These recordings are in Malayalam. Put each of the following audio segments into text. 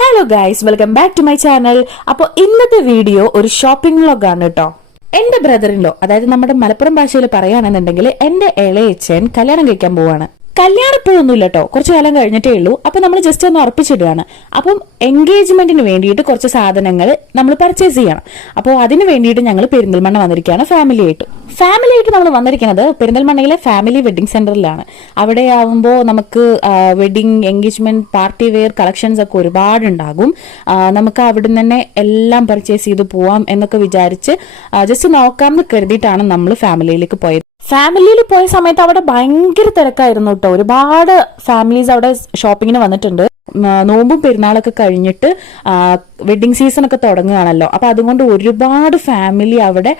Hello guys, welcome back to my channel. അപ്പോൾ ഇന്നത്തെ വീഡിയോ ഒരു ഷോപ്പിംഗ് വ്ലോഗാണ് കേട്ടോ. എന്റെ ബ്രദറിൻലോ, അതായത് നമ്മുടെ മലപ്പുറം ഭാഷയിൽ പറയുകയാണെന്നുണ്ടെങ്കിൽ എന്റെ ഇളയച്ചൻ കല്യാണം കഴിക്കാൻ പോവാണ്. കല്യാണം ഇപ്പോഴൊന്നും ഇല്ല കേട്ടോ, കുറച്ചു കാലം കഴിഞ്ഞിട്ടേ ഉള്ളൂ. അപ്പൊ നമ്മൾ ജസ്റ്റ് ഒന്ന് ഉറപ്പിച്ചിടുകയാണ്. അപ്പം എൻഗേജ്മെന്റിന് വേണ്ടിയിട്ട് കുറച്ച് സാധനങ്ങൾ നമ്മൾ പർച്ചേസ് ചെയ്യണം. അപ്പോൾ അതിന് വേണ്ടിയിട്ട് ഞങ്ങൾ പെരിന്തൽമണ്ണ വന്നിരിക്കുകയാണ് ഫാമിലിയായിട്ട് നമ്മൾ വന്നിരിക്കുന്നത് പെരിന്തൽമണ്ണയിലെ ഫാമിലി വെഡിങ് സെന്ററിലാണ്. അവിടെ ആവുമ്പോൾ നമുക്ക് wedding, engagement, party wear collections ഒക്കെ ഒരുപാടുണ്ടാകും. നമുക്ക് അവിടെ നിന്ന് തന്നെ എല്ലാം പർച്ചേസ് ചെയ്ത് പോവാം എന്നൊക്കെ വിചാരിച്ച് ജസ്റ്റ് നോക്കാമെന്ന് കരുതിയിട്ടാണ് നമ്മൾ ഫാമിലിയിലേക്ക് പോയത്. ഫാമിലിയിൽ പോയ സമയത്ത് അവിടെ ഭയങ്കര തിരക്കായിരുന്നു കേട്ടോ. ഒരുപാട് ഫാമിലീസ് അവിടെ ഷോപ്പിങ്ങിന് വന്നിട്ടുണ്ട്. നോമ്പും പെരുന്നാളൊക്കെ കഴിഞ്ഞിട്ട് വെഡിങ് സീസൺ ഒക്കെ തുടങ്ങുകയാണല്ലോ. അപ്പൊ അതുകൊണ്ട് ഒരുപാട് ഫാമിലി അവിടെ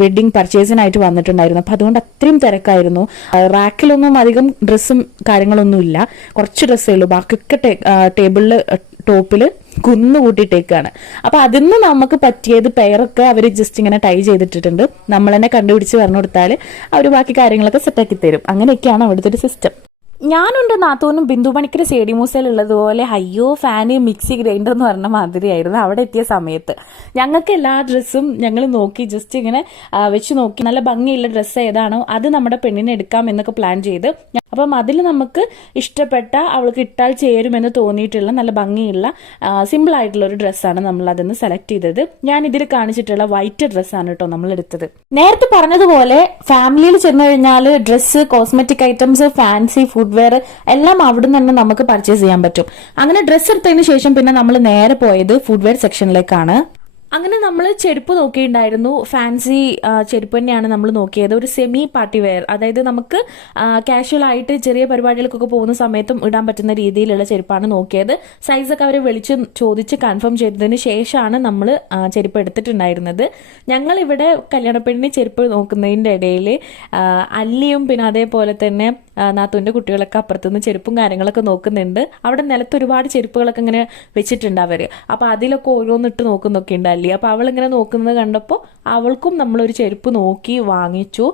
വെഡിങ് പർച്ചേസിനായിട്ട് വന്നിട്ടുണ്ടായിരുന്നു. അപ്പൊ അതുകൊണ്ട് അത്രയും തിരക്കായിരുന്നു. റാക്കിലൊന്നും അധികം ഡ്രസ്സും കാര്യങ്ങളൊന്നും ഇല്ല, കുറച്ച് ഡ്രസ്സേ ഉള്ളൂ. ബാക്കിയൊക്കെ ടേബിളില് ടോപ്പില് കുന്നുകൂട്ടിയിട്ടേക്കാണ്. അപ്പൊ അതിന്ന് നമുക്ക് പറ്റിയത് പെയറൊക്കെ അവർ ജസ്റ്റ് ഇങ്ങനെ ടൈ ചെയ്തിട്ടിട്ടുണ്ട്. നമ്മൾ തന്നെ കണ്ടുപിടിച്ച് പറഞ്ഞു കൊടുത്താൽ അവർ ബാക്കി കാര്യങ്ങളൊക്കെ സെറ്റാക്കി തരും. അങ്ങനെയൊക്കെയാണ് അവിടുത്തെ ഒരു സിസ്റ്റം. ഞാനുണ്ട് നാത്തൂനും ബിന്ദു പണിക്കർ സേഡി മൂസയിൽ ഉള്ളതുപോലെ അയ്യോ ഫാന് മിക്സി ഗ്രൈൻഡർ എന്ന് പറഞ്ഞ മാതിരിയായിരുന്നു അവിടെ എത്തിയ സമയത്ത്. ഞങ്ങൾക്ക് എല്ലാ ഡ്രസ്സും ഞങ്ങൾ നോക്കി ജസ്റ്റ് ഇങ്ങനെ വെച്ച് നോക്കി നല്ല ഭംഗിയുള്ള ഡ്രസ്സ് ഏതാണോ അത് നമ്മുടെ പെണ്ണിനെ എടുക്കാം എന്നൊക്കെ പ്ലാൻ ചെയ്ത്, അപ്പം അതിൽ നമുക്ക് ഇഷ്ടപ്പെട്ട, അവൾക്ക് ഇട്ടാൽ ചേരുമെന്ന് തോന്നിയിട്ടുള്ള നല്ല ഭംഗിയുള്ള സിമ്പിൾ ആയിട്ടുള്ള ഒരു ഡ്രസ്സാണ് നമ്മൾ അതിന് സെലക്ട് ചെയ്തത്. ഞാൻ ഇതിൽ കാണിച്ചിട്ടുള്ള വൈറ്റ് ഡ്രസ്സാണ് കേട്ടോ നമ്മൾ എടുത്തത്. നേരത്തെ പറഞ്ഞതുപോലെ ഫാമിലിയിൽ ചെന്ന് കഴിഞ്ഞാൽ dress, cosmetic items, fancy footwear എല്ലാം അവിടെ നിന്ന് തന്നെ നമുക്ക് പർച്ചേസ് ചെയ്യാൻ പറ്റും. അങ്ങനെ ഡ്രസ്സ് എടുത്തതിന് ശേഷം പിന്നെ നമ്മൾ നേരെ പോയത് ഫുഡ്വെയർ സെക്ഷനിലേക്കാണ്. അങ്ങനെ നമ്മൾ ചെരുപ്പ് നോക്കിയിട്ടുണ്ടായിരുന്നു. ഫാൻസി ചെരുപ്പ് തന്നെയാണ് നമ്മൾ നോക്കിയത്. ഒരു സെമി പാർട്ടി വെയർ, അതായത് നമുക്ക് കാഷ്വൽ ആയിട്ട് ചെറിയ പരിപാടികൾക്കൊക്കെ പോകുന്ന സമയത്തും ഇടാൻ പറ്റുന്ന രീതിയിലുള്ള ചെരുപ്പാണ് നോക്കിയത്. സൈസൊക്കെ അവരെ വിളിച്ച് ചോദിച്ച് കൺഫേം ചെയ്തതിന് ശേഷമാണ് നമ്മൾ ചെരുപ്പ് എടുത്തിട്ടുണ്ടായിരുന്നത്. ഞങ്ങൾ ഇവിടെ കല്യാണപ്പെണ്ണിന് ചെരുപ്പ് നോക്കുന്നതിൻ്റെ ഇടയിൽ അല്ലിയും പിന്നെ അതേപോലെ തന്നെ നാത്തൂൻ്റെ കുട്ടികളൊക്കെ അപ്പുറത്തുനിന്ന് ചെരുപ്പും കാര്യങ്ങളൊക്കെ നോക്കുന്നുണ്ട്. അവിടെ നിലത്ത് ഒരുപാട് ചെരുപ്പുകളൊക്കെ ഇങ്ങനെ വെച്ചിട്ടുണ്ട് അവർ. അപ്പോൾ അതിലൊക്കെ ഓരോന്നിട്ട് നോക്കുന്നൊക്കെ ഉണ്ട് അല്ലി. അപ്പൊ അവളിങ്ങനെ നോക്കുന്നത് കണ്ടപ്പോൾ അവൾക്കും നമ്മളൊരു ചെരുപ്പ് നോക്കി വാങ്ങിച്ചു.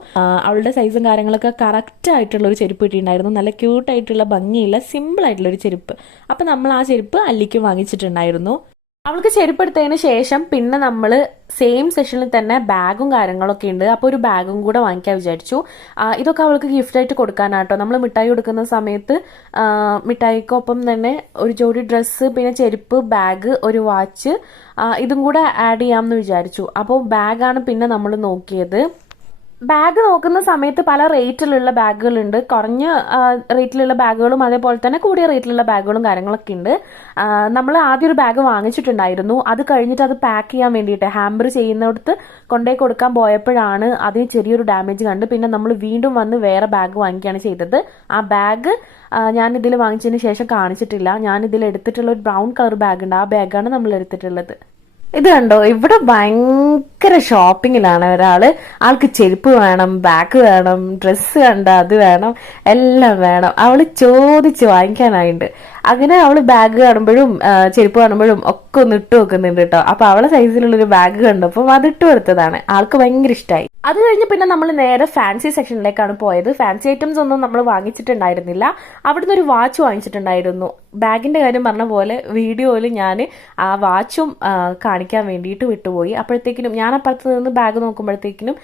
അവളുടെ സൈസും കാര്യങ്ങളൊക്കെ കറക്റ്റ് ആയിട്ടുള്ള ഒരു ചെരുപ്പ് കിട്ടിയിട്ടുണ്ടായിരുന്നു. നല്ല ക്യൂട്ടായിട്ടുള്ള ഭംഗിയുള്ള സിമ്പിൾ ആയിട്ടുള്ള ഒരു ചെരുപ്പ്. അപ്പൊ നമ്മൾ ആ ചെരുപ്പ് അല്ലിക്ക് വാങ്ങിച്ചിട്ടുണ്ടായിരുന്നു. അവൾക്ക് ചെരുപ്പ് എടുത്തതിന് ശേഷം പിന്നെ നമ്മൾ സെയിം സെഷനിൽ തന്നെ ബാഗും കാര്യങ്ങളൊക്കെ ഉണ്ട്. അപ്പോൾ ഒരു ബാഗും കൂടെ വാങ്ങിക്കാൻ വിചാരിച്ചു. ഇതൊക്കെ അവൾക്ക് ഗിഫ്റ്റായിട്ട് കൊടുക്കാനാട്ടോ. നമ്മൾ മിഠായി കൊടുക്കുന്ന സമയത്ത് മിഠായിക്കൊപ്പം തന്നെ ഒരു ജോഡി ഡ്രസ്സ്, പിന്നെ ചെരുപ്പ്, ബാഗ്, ഒരു വാച്ച്, ഇതും കൂടെ ആഡ് ചെയ്യാമെന്ന് വിചാരിച്ചു. അപ്പോൾ ബാഗാണ് പിന്നെ നമ്മൾ നോക്കിയത്. ബാഗ് നോക്കുന്ന സമയത്ത് പല റേറ്റിലുള്ള ബാഗുകളുണ്ട്. കുറഞ്ഞ റേറ്റിലുള്ള ബാഗുകളും അതേപോലെ തന്നെ കൂടിയ റേറ്റിലുള്ള ബാഗുകളും കാര്യങ്ങളൊക്കെ ഉണ്ട്. നമ്മൾ ആദ്യം ഒരു ബാഗ് വാങ്ങിച്ചിട്ടുണ്ടായിരുന്നു. അത് കഴിഞ്ഞിട്ട് അത് പാക്ക് ചെയ്യാൻ വേണ്ടിയിട്ട് ഹാമ്പർ ചെയ്യുന്നിടത്ത് കൊണ്ടുപോയി കൊടുക്കാൻ പോയപ്പോഴാണ് അതിന് ചെറിയൊരു ഡാമേജ് കണ്ട് പിന്നെ നമ്മൾ വീണ്ടും വന്ന് വേറെ ബാഗ് വാങ്ങിക്കുകയാണ് ചെയ്തത്. ആ ബാഗ് ഞാൻ ഇതിൽ വാങ്ങിച്ചതിന് ശേഷം കാണിച്ചിട്ടില്ല. ഞാൻ ഇതിൽ എടുത്തിട്ടുള്ള ഒരു ബ്രൗൺ കളർ ബാഗ് ഉണ്ട്. ആ ബാഗാണ് നമ്മൾ എടുത്തിട്ടുള്ളത്. ഇത് കണ്ടോ, ഇവിടെ ഭയങ്കര ഷോപ്പിങ്ങിലാണ് ഒരാള്. ആൾക്ക് ചെരുപ്പ് വേണം, ബാഗ് വേണം, ഡ്രസ്സ് കണ്ട അത് വേണം, എല്ലാം വേണം. അവള് ചോദിച്ച് വാങ്ങിക്കാനായിട്ടുണ്ട്. അങ്ങനെ അവള് ബാഗ് കാണുമ്പോഴും ചെരുപ്പ് കാണുമ്പോഴും ഒക്കെ ഒന്ന് ഇട്ട് വെക്കുന്നുണ്ട് കേട്ടോ. അപ്പൊ അവളെ സൈസിലുള്ളൊരു ബാഗ് കണ്ടപ്പോൾ അത് ഇട്ട് കൊടുത്തതാണ്. ആൾക്ക് ഭയങ്കര ഇഷ്ടമായി. അത് കഴിഞ്ഞ് പിന്നെ നമ്മൾ നേരെ ഫാൻസി സെക്ഷനിലേക്കാണ് പോയത്. ഫാൻസി ഐറ്റംസ് ഒന്നും നമ്മൾ വാങ്ങിച്ചിട്ടുണ്ടായിരുന്നില്ല. അവിടുന്ന് ഒരു വാച്ച് വാങ്ങിച്ചിട്ടുണ്ടായിരുന്നു. ബാഗിന്റെ കാര്യം പറഞ്ഞ പോലെ വീഡിയോയിൽ ഞാൻ ആ വാച്ചും കാണിക്കാൻ വേണ്ടിയിട്ട് വിട്ടുപോയി. അപ്പോഴത്തേക്കിനും ഞാൻ അപ്പുറത്ത് നിന്ന് ബാഗ് നോക്കുമ്പോഴത്തേക്കിനും,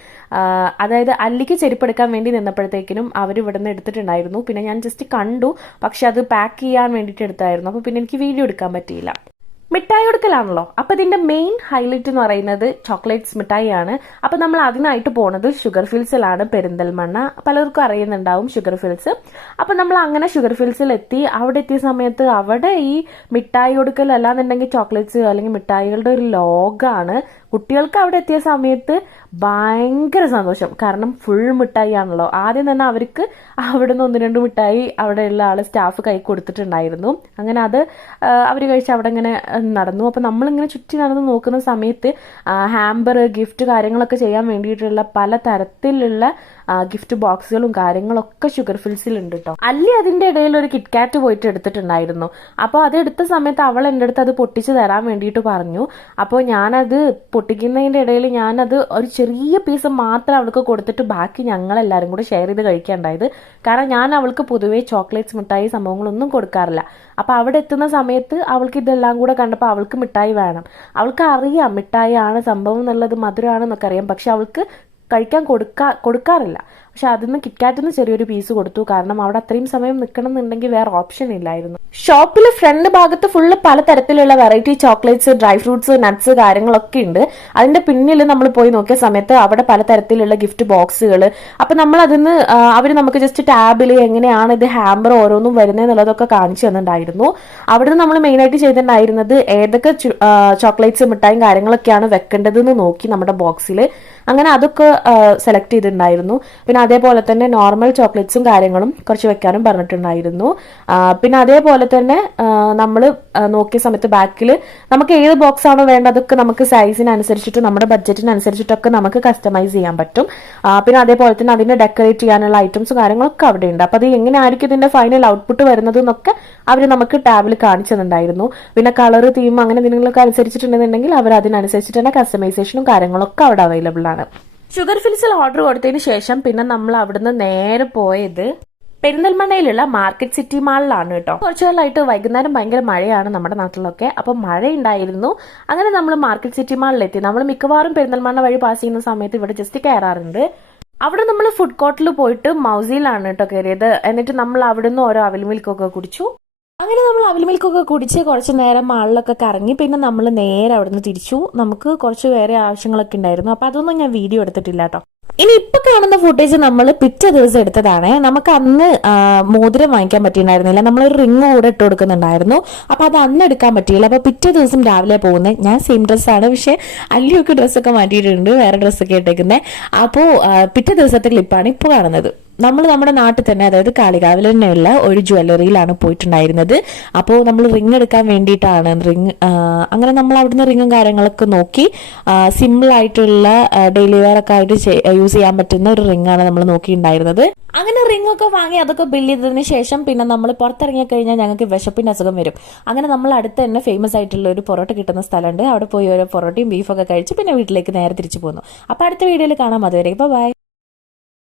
അതായത് അല്ലിക്ക് ചെരുപ്പെടുക്കാൻ വേണ്ടി നിന്നപ്പോഴത്തേക്കിനും അവർ ഇവിടെ നിന്ന് എടുത്തിട്ടുണ്ടായിരുന്നു. പിന്നെ ഞാൻ ജസ്റ്റ് കണ്ടു, പക്ഷെ അത് പാക്ക് ചെയ്യാൻ വേണ്ടിയിട്ട് എടുത്തായിരുന്നു. അപ്പോൾ പിന്നെ എനിക്ക് വീഡിയോ എടുക്കാൻ പറ്റിയില്ല. മിഠായി കൊടുക്കലാണല്ലോ. അപ്പൊ ഇതിന്റെ മെയിൻ ഹൈലൈറ്റ് എന്ന് പറയുന്നത് ചോക്ലേറ്റ്സ് മിഠായി ആണ്. അപ്പൊ നമ്മൾ അതിനായിട്ട് പോണത് ഷുഗർ ഫിൽസിലാണ്, പെരിന്തൽമണ്ണ. പലർക്കും അറിയുന്നുണ്ടാവും ഷുഗർ ഫിൽസ്. അപ്പൊ നമ്മൾ അങ്ങനെ ഷുഗർ ഫിൽസിൽ എത്തി. അവിടെ എത്തിയ സമയത്ത് അവിടെ ഈ മിഠായി കൊടുക്കൽ അല്ലാന്നുണ്ടെങ്കിൽ ചോക്ലേറ്റ്സ് അല്ലെങ്കിൽ മിഠായികളുടെ ഒരു ലോകാണ്. കുട്ടികൾക്ക് അവിടെ എത്തിയ സമയത്ത് ഭയങ്കര സന്തോഷം. കാരണം ഫുൾ മിഠായി ആണല്ലോ. ആദ്യം തന്നെ അവർക്ക് അവിടെ നിന്ന് 1-2 മിഠായി അവിടെയുള്ള ആള് സ്റ്റാഫ് കൈ കൊടുത്തിട്ടുണ്ടായിരുന്നു. അങ്ങനെ അത് അവർ കഴിച്ച് അവിടെ ഇങ്ങനെ നടന്നു. അപ്പൊ നമ്മളിങ്ങനെ ചുറ്റി നടന്ന് നോക്കുന്ന സമയത്ത് ഹാമ്പർ, ഗിഫ്റ്റ് കാര്യങ്ങളൊക്കെ ചെയ്യാൻ വേണ്ടിയിട്ടുള്ള പല തരത്തിലുള്ള ഗിഫ്റ്റ് ബോക്സുകളും കാര്യങ്ങളൊക്കെ ഷുഗർ ഫിൽസിലുണ്ട് കേട്ടോ. അല്ലി അതിന്റെ ഇടയിൽ ഒരു കിറ്റ്കാറ്റ് പോയിട്ട് എടുത്തിട്ടുണ്ടായിരുന്നു. അപ്പോൾ അത് എടുത്ത സമയത്ത് അവൾ എൻ്റെ അടുത്ത് അത് പൊട്ടിച്ച് തരാൻ വേണ്ടിയിട്ട് പറഞ്ഞു. അപ്പോൾ ഞാനത് പൊട്ടിക്കുന്നതിന്റെ ഇടയിൽ ഞാനത് ഒരു ചെറിയ പീസ് മാത്രം അവൾക്ക് കൊടുത്തിട്ട് ബാക്കി ഞങ്ങളെല്ലാവരും കൂടെ ഷെയർ ചെയ്ത് കഴിക്കാനുണ്ടായത്. കാരണം ഞാൻ അവൾക്ക് പൊതുവേ ചോക്ലേറ്റ്സ്, മിഠായി സംഭവങ്ങളൊന്നും കൊടുക്കാറില്ല. അപ്പോൾ അവിടെ എത്തുന്ന സമയത്ത് അവൾക്ക് ഇതെല്ലാം കൂടെ കണ്ടപ്പോൾ അവൾക്ക് മിഠായി വേണം. അവൾക്ക് അറിയാം മിഠായി ആണ് സംഭവം എന്നുള്ളത്, മധുരമാണെന്നൊക്കെ അറിയാം. പക്ഷെ അവൾക്ക് കഴിക്കാൻ കൊടുക്കാറില്ല. പക്ഷെ അതിന്ന് കിറ്റ്കാറ്റിന്ന് ചെറിയൊരു പീസ് കൊടുത്തു. കാരണം അവിടെ അത്രയും സമയം നിൽക്കണം എന്നുണ്ടെങ്കിൽ വേറെ ഓപ്ഷൻ ഇല്ലായിരുന്നു. ഷോപ്പിൽ ഫ്രണ്ട് ഭാഗത്ത് ഫുള്ള് പലതരത്തിലുള്ള variety chocolates, dry fruits, nuts കാര്യങ്ങളൊക്കെ ഉണ്ട്. അതിന്റെ പിന്നിൽ നമ്മൾ പോയി നോക്കിയ സമയത്ത് അവിടെ പലതരത്തിലുള്ള ഗിഫ്റ്റ് ബോക്സുകൾ. അപ്പൊ നമ്മൾ അതിന്ന് അവർ നമുക്ക് ജസ്റ്റ് ടാബിൽ എങ്ങനെയാണ് ഇത് ഹാമ്പർ ഓരോന്നും വരുന്നതെന്നുള്ളതൊക്കെ കാണിച്ചു തന്നിട്ടുണ്ടായിരുന്നു. അവിടുന്ന് നമ്മൾ മെയിനായിട്ട് ചെയ്തിട്ടുണ്ടായിരുന്നത് ഏതൊക്കെ ചോക്ലേറ്റ്സ്, മിഠായും കാര്യങ്ങളൊക്കെയാണ് വെക്കേണ്ടതെന്ന് നോക്കി നമ്മുടെ ബോക്സിൽ. അങ്ങനെ അതൊക്കെ സെലക്ട് ചെയ്തിട്ടുണ്ടായിരുന്നു. പിന്നെ അതേപോലെ തന്നെ നോർമൽ ചോക്ലേറ്റ്സും കാര്യങ്ങളും കുറച്ച് വെക്കാനും പറഞ്ഞിട്ടുണ്ടായിരുന്നു. പിന്നെ അതേപോലെ തന്നെ നമ്മൾ നോക്കിയ സമയത്ത് ബാക്കിൽ നമുക്ക് ഏത് ബോക്സ് ആണോ വേണ്ടത് അതൊക്കെ നമുക്ക് സൈസിനനുസരിച്ചിട്ടും നമ്മുടെ ബഡ്ജറ്റിനനുസരിച്ചിട്ടൊക്കെ നമുക്ക് കസ്റ്റമൈസ് ചെയ്യാൻ പറ്റും. പിന്നെ അതേപോലെ തന്നെ അതിനെ ഡെക്കറേറ്റ് ചെയ്യാനുള്ള ഐറ്റംസും കാര്യങ്ങളൊക്കെ അവിടെ ഉണ്ട്. അപ്പോൾ അത് എങ്ങനെയായിരിക്കും ഇതിന്റെ ഫൈനൽ ഔട്ട്പുട്ട് വരുന്നത് എന്നൊക്കെ അവർ നമുക്ക് ടാബിൽ കാണിച്ചു തന്നിട്ടുണ്ടായിരുന്നു. പിന്നെ കളർ, തീം അങ്ങനെ എന്തെങ്കിലുമൊക്കെ അനുസരിച്ചിട്ടുണ്ടെന്നുണ്ടെങ്കിൽ അവർ അതിനനുസരിച്ചിട്ട് തന്നെ കസ്റ്റമൈസേഷനും കാര്യങ്ങളൊക്കെ അവിടെ അവൈലബിൾ ആണ്. ഷുഗർ ഫിൽസിൽ ഓർഡർ കൊടുത്തതിന് ശേഷം പിന്നെ നമ്മൾ അവിടുന്ന് നേരെ പോയത് പെരിന്തൽമണ്ണയിലുള്ള മാർക്കറ്റ് സിറ്റി മാളിലാണ് കേട്ടോ. കുറച്ചു കാലമായിട്ട് വൈകുന്നേരം ഭയങ്കര മഴയാണ് നമ്മുടെ നാട്ടിലൊക്കെ. അപ്പൊ മഴ ഉണ്ടായിരുന്നു. അങ്ങനെ നമ്മൾ മാർക്കറ്റ് സിറ്റി മാളിലെത്തി. നമ്മൾ മിക്കവാറും പെരിന്തൽമണ്ണ വഴി പാസ് ചെയ്യുന്ന സമയത്ത് ഇവിടെ ജസ്റ്റ് കയറാറുണ്ട്. അവിടെ നമ്മൾ ഫുഡ് കോർട്ടിൽ പോയിട്ട് മൗസിയിലാണ് കേട്ടോ കയറിയത്. എന്നിട്ട് നമ്മൾ അവിടുന്ന് ഓരോ അവിൽ മിൽക്കൊക്കെ കുടിച്ചു. അങ്ങനെ നമ്മൾ അവിൽ മിൽക്കൊക്കെ കുടിച്ച് കുറച്ച് നേരം മാളിലൊക്കെ കറങ്ങി. പിന്നെ നമ്മൾ നേരെ അവിടുന്ന് തിരിച്ചു. നമുക്ക് കുറച്ച് വേറെ ആവശ്യങ്ങളൊക്കെ ഉണ്ടായിരുന്നു. അപ്പൊ അതൊന്നും ഞാൻ വീഡിയോ എടുത്തിട്ടില്ല കേട്ടോ. ഇനി ഇപ്പൊ കാണുന്ന ഫുട്ടേജ് നമ്മൾ പിറ്റേ ദിവസം എടുത്തതാണ്. നമുക്ക് അന്ന് മോതിരം വാങ്ങിക്കാൻ പറ്റിയിട്ടുണ്ടായിരുന്നില്ല. നമ്മളൊരു റിങ് കൂടെ ഇട്ട് കൊടുക്കുന്നുണ്ടായിരുന്നു. അപ്പൊ അത് അന്ന് എടുക്കാൻ പറ്റിയില്ല. അപ്പൊ പിറ്റേ ദിവസം രാവിലെ പോകുന്നത്. ഞാൻ സെയിം ഡ്രസ്സാണ്, പക്ഷെ അല്ലിയൊക്കെ ഡ്രസ്സൊക്കെ മാറ്റിയിട്ടുണ്ട്, വേറെ ഡ്രസ്സൊക്കെ ഇട്ടേക്കുന്നത്. അപ്പോൾ പിറ്റേ ദിവസത്തെ ക്ലിപ്പാണ് ഇപ്പോൾ കാണുന്നത്. നമ്മൾ നമ്മുടെ നാട്ടിൽ തന്നെ, അതായത് കാളികാവിൽ തന്നെയുള്ള ഒരു ജ്വല്ലറിയിലാണ് പോയിട്ടുണ്ടായിരുന്നത്. അപ്പോൾ നമ്മൾ റിങ് എടുക്കാൻ വേണ്ടിയിട്ടാണ് അങ്ങനെ നമ്മൾ അവിടുന്ന് റിങ്ങും കാര്യങ്ങളൊക്കെ നോക്കി. സിമ്പിൾ ആയിട്ടുള്ള ഡെയിലി വെയർ ഒക്കെ ആയിട്ട് യൂസ് ചെയ്യാൻ പറ്റുന്ന ഒരു റിങ്ങാണ് നമ്മൾ നോക്കിയിട്ടുണ്ടായിരുന്നത്. അങ്ങനെ റിംഗ് ഒക്കെ വാങ്ങി അതൊക്കെ ബില്ല് ചെയ്തതിന് ശേഷം പിന്നെ നമ്മൾ പുറത്തിറങ്ങി കഴിഞ്ഞാൽ ഞങ്ങൾക്ക് വിശപ്പിന്റെ അസുഖം വരും. അങ്ങനെ നമ്മൾ അടുത്ത് തന്നെ ഫേമസ് ആയിട്ടുള്ള ഒരു പൊറോട്ട കിട്ടുന്ന സ്ഥലമുണ്ട്. അവിടെ പോയി ഓരോ പൊറോട്ടയും ബീഫൊക്കെ കഴിച്ച് പിന്നെ വീട്ടിലേക്ക് നേരെ തിരിച്ചു പോന്നു. അപ്പോൾ അടുത്ത വീഡിയോയിൽ കാണാം. അതുവരെ ബൈ.